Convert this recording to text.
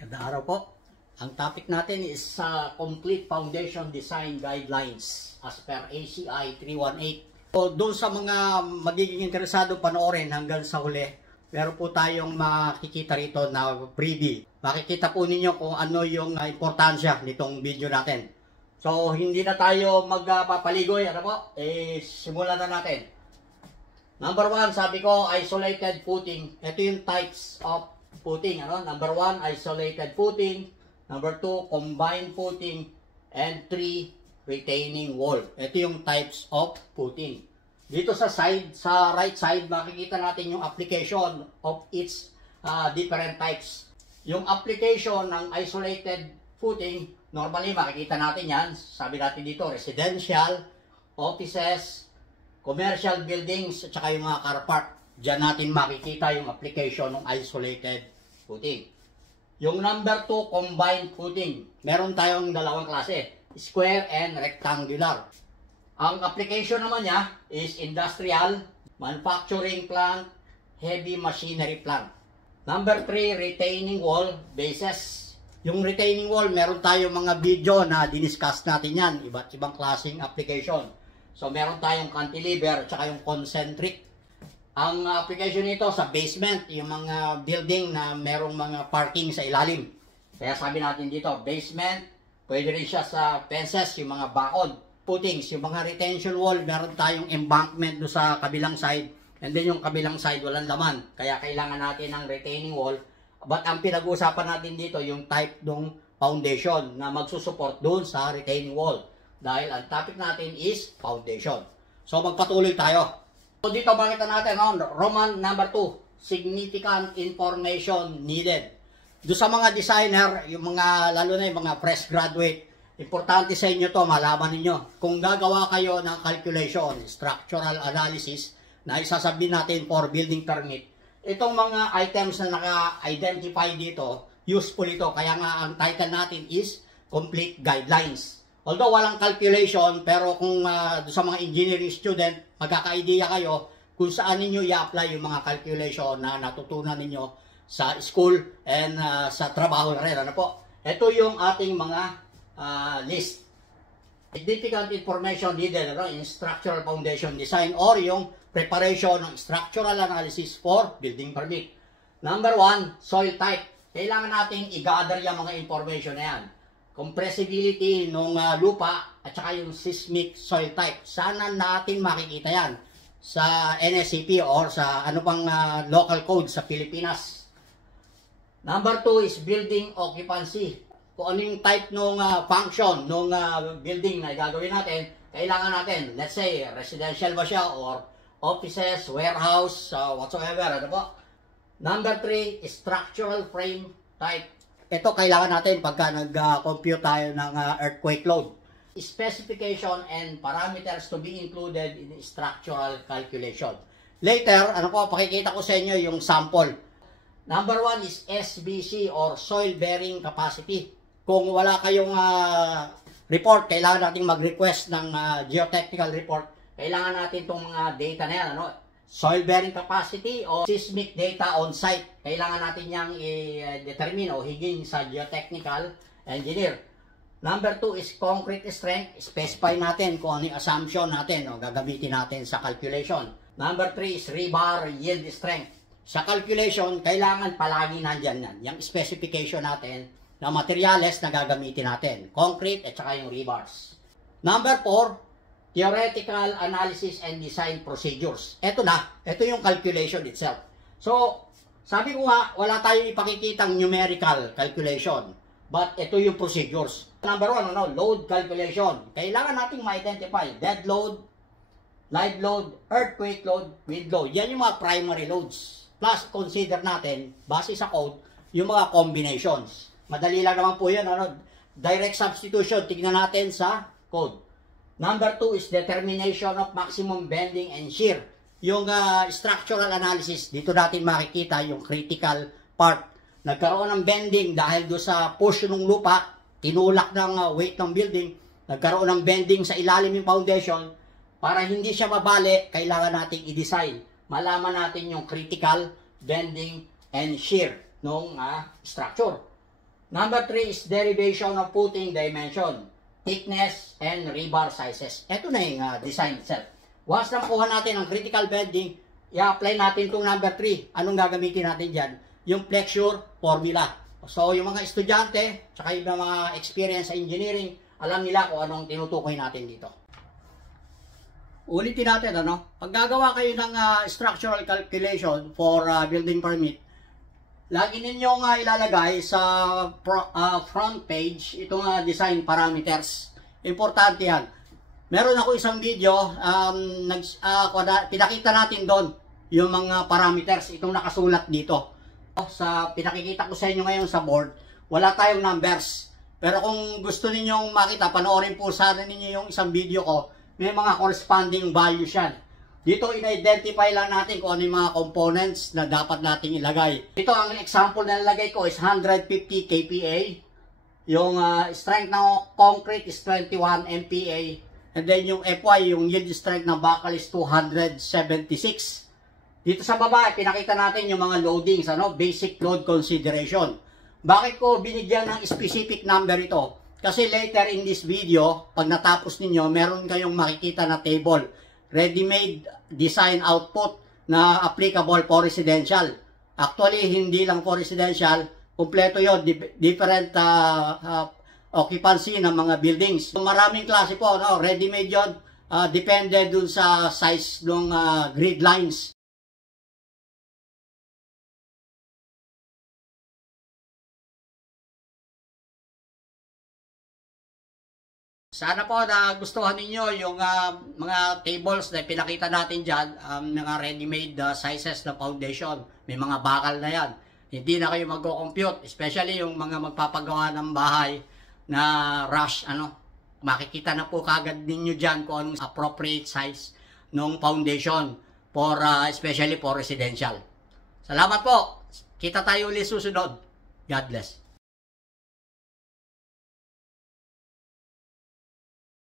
Magandang araw po. Ang topic natin is Complete Foundation Design Guidelines as per ACI 318. So, doon sa mga magiging interesado panoorin hanggang sa huli, meron po tayong makikita rito na freebie. Makikita po ninyo kung ano yung importansya nitong video natin. So, hindi na tayo magpapaligoy. Ano po? Simulan na natin. Number 1, sabi ko, isolated footing. Ito yung types of footing. Number 1, isolated footing. Number 2, combined footing. And 3, retaining wall. Ito yung types of footing. Dito sa side, sa right side, makikita natin yung application of its different types. Yung application ng isolated footing, normally makikita natin yan. Sabi natin dito, residential, offices, commercial buildings, at saka yung mga car park. Diyan natin makikita yung application ng isolated footing. Yung number 2, combined footing. Meron tayong dalawang klase, square and rectangular. Ang application naman niya is industrial, manufacturing plant, heavy machinery plant. Number 3, retaining wall bases. Yung retaining wall, meron tayong mga video na diniscuss natin yan. Iba't ibang klaseng application. So, meron tayong cantilever at saka yung concentric. Ang application nito sa basement, yung mga building na merong mga parking sa ilalim. Kaya sabi natin dito, basement, pwede rin siya sa fences, yung mga bakod, footings, yung mga retention wall, meron tayong embankment do sa kabilang side. And then yung kabilang side, walang laman. Kaya kailangan natin ng retaining wall. But ang pinag-uusapan natin dito, yung type ng foundation na magsusupport doon sa retaining wall. Dahil ang topic natin is foundation. So magpatuloy tayo. So dito makita natin, Roman number 2, significant information needed. Doon sa mga designer, yung mga, lalo na yung mga fresh graduate, importante sa inyo to, malaman ninyo. Kung gagawa kayo ng calculation, structural analysis, na isasabihin natin for building permit, itong mga items na naka-identify dito, useful ito. Kaya nga ang title natin is Complete Guidelines. Although walang calculation, pero kung sa mga engineering student, magkaka-idea kayo kung saan ninyo i-apply yung mga calculation na natutunan ninyo sa school and sa trabaho na rin. Ano po? Ito yung ating mga list. Significant information needed in structural foundation design or yung preparation ng structural analysis for building permit. Number 1, soil type. Kailangan natin i-gather yung mga information na yan. Compressibility ng lupa at saka yung seismic soil type. Sana natin makikita yan sa NSCP or sa ano pang local code sa Pilipinas. Number 2 is building occupancy. Kung ano yung type ng function ng building na gagawin natin, kailangan natin, let's say, residential ba siya or offices, warehouse, whatsoever. Ano po? Number 3 is structural frame type. Ito kailangan natin pagka nag-compute tayo ng earthquake load. Specification and parameters to be included in structural calculation. Later, pakikita ko sa inyo yung sample. Number 1 is SBC or soil bearing capacity. Kung wala kayong report, kailangan natin mag-request ng geotechnical report. Kailangan natin itong mga data na yan. Soil bearing capacity o seismic data on site. Kailangan natin niyang i-determine o hingin sa geotechnical engineer. Number 2 is concrete strength. Specify natin kung ano yung assumption natin o gagamitin natin sa calculation. Number 3 is rebar yield strength. Sa calculation, kailangan palagi nandyan yan. Yung specification natin na materials na gagamitin natin. Concrete at saka yung rebars. Number 4, theoretical analysis and design procedures. Ito yung calculation itself. So, sabi ko nga, wala tayong ipakikitang numerical calculation. But ito yung procedures. Number 1, load calculation. Kailangan nating ma-identify dead load, live load, earthquake load, wind load. Yan yung mga primary loads. Plus, consider natin, base sa code, yung mga combinations. Madali lang naman po yan. Direct substitution, tignan natin sa code. Number 2 is determination of maximum bending and shear. Yung structural analysis, dito natin makikita yung critical part. Nagkaroon ng bending dahil do sa push ng lupa, tinulak ng weight ng building, nagkaroon ng bending sa ilalim ng foundation. Para hindi siya mabali, kailangan natin i-design. Malaman natin yung critical bending and shear ng structure. Number 3 is derivation of footing dimension, thickness, and rebar sizes. Ito na yung design itself. Once na makuha natin ang critical bending, i-apply natin itong number 3. Anong gagamitin natin dyan? Yung flexure formula. So, yung mga estudyante, tsaka yung mga experience sa engineering, alam nila kung anong tinutukoy natin dito. Ulitin natin, pag gagawa kayo ng structural calculation for building permit, lagi ninyong ilalagay sa front page itong design parameters. Importante yan. Meron ako isang video, pinakita natin doon yung mga parameters, itong nakasulat dito. Sa pinakikita ko sa inyo ngayon sa board, wala tayong numbers. Pero kung gusto ninyong makita, panoorin po sana ninyo yung isang video ko, may mga corresponding values yan. Dito, in-identify lang natin kung ano yung mga components na dapat nating ilagay. Ito, ang example na nilagay ko is 150 kPa. Yung strength ng concrete is 21 MPa. And then yung FY, yung yield strength ng bakal is 276. Dito sa baba, pinakita natin yung mga loadings, basic load consideration. Bakit ko binigyan ng specific number ito? Kasi later in this video, pag natapos ninyo, meron kayong makikita na table. Ready-made design output na applicable for residential. Actually, hindi lang for residential, kumpleto yun, different occupancy ng mga buildings. Maraming klase po, ready-made yun, depende dun sa size ng grid lines. Sana po na gustuhan ninyo yung mga tables na pinakita natin dyan, mga ready-made sizes na foundation. May mga bakal na yan. Hindi na kayo mag-compute, especially yung mga magpapagawa ng bahay na rush, makikita na po kagad ninyo dyan kung anong appropriate size ng foundation for, especially for residential. Salamat po. Kita tayo ulit susunod. God bless.